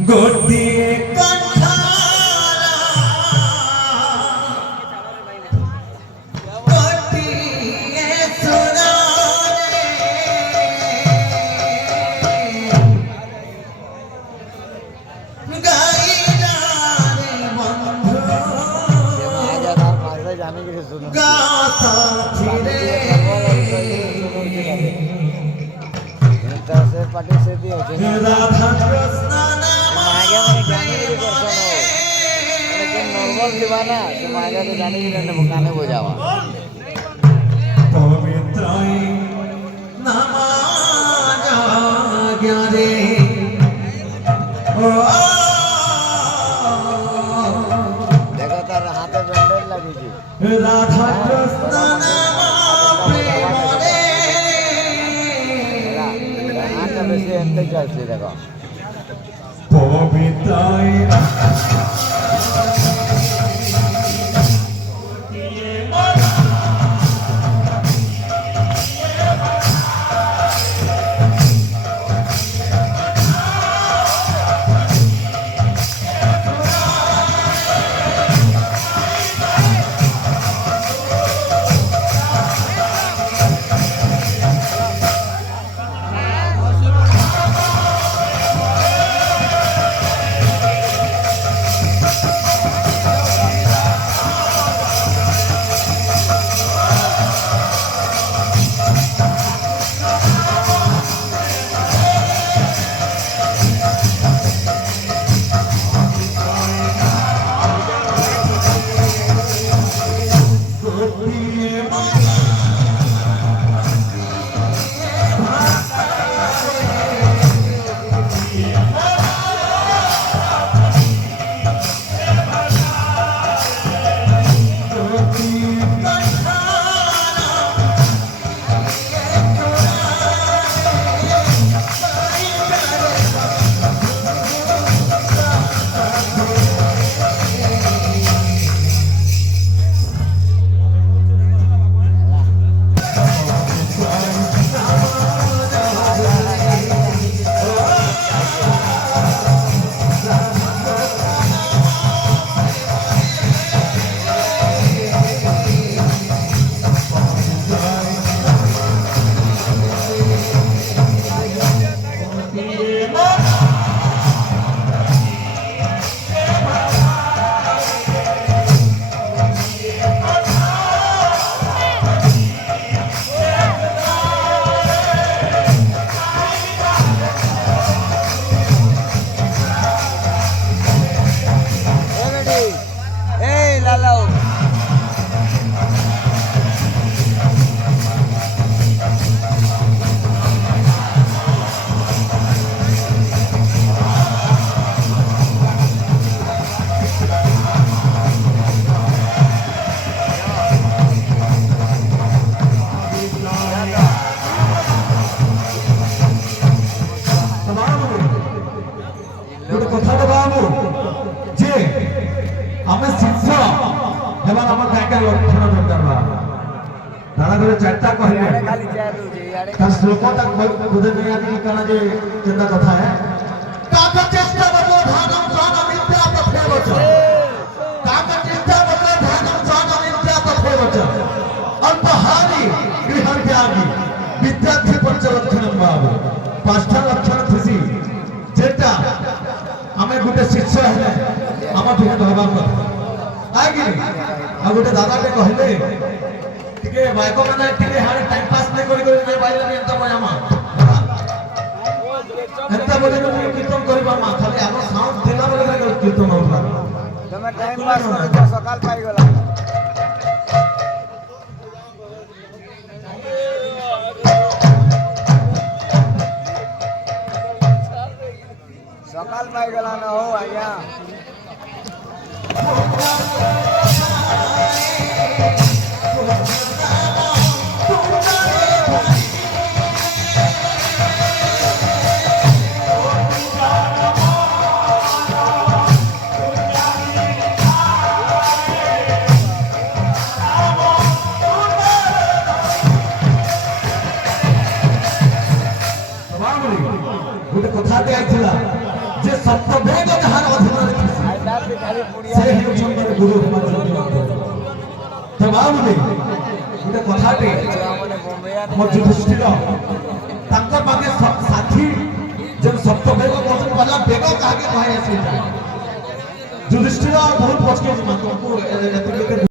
গোটিয়ে party সে দিয়েছে normal দিবা না সে মায়েরা তো জানি কানে বোঝাবা দেখো তার হাতে ব্যান্ডেজ লাগিয়েছি রাধা কৃষ্ণ বেশি এনতে চাইছি দেখো পবিত্রায় चर्चा कहले श्लोकता खुद में आदि कना जे चिंता कथा है काक चेष्टा बतो ध्यानम स्वान विद्या तथे वच काक चेष्टा बतो ध्यानम स्वान विद्या तथे वच अल्पहारी गृह त्यागी विद्यार्थी पंचलक्षणम बाबू पांचटा लक्षण थिसी जेटा हमें गुटे शिष्य है हम बिना भगवान को आगे आ गुटे दादा के कहले टिके माइको माने टिके हारे टाइम पास नहीं करी बाइला में एंता मजामा एंता बोले तो कीर्तन करिबा मा खाली आनो साउंड देला बोले कीर्तन होतला तमे टाइम पास कर सकाल पाई गला सकाल पाई गला ना हो आया गोटे कथा दिया जे सप्तभे ସେ ହେଉଛନ୍ତି ଗୁରୁ ହେବା ଯୋଗ୍ୟ ତ ମାଉଲି ଗୋଟେ କଥାଟେ ମୋ ଯୁଧିଷ୍ଠିର ତାଙ୍କ ପାଖେ ସାଥୀ ଯେ ସପ୍ତ ବେଗ ବଚନ ବାଲା ବେଗ କାହାକେ କହେ ଆସିଲା ଯୁଧିଷ୍ଠିର ବହୁତ ପଛକେ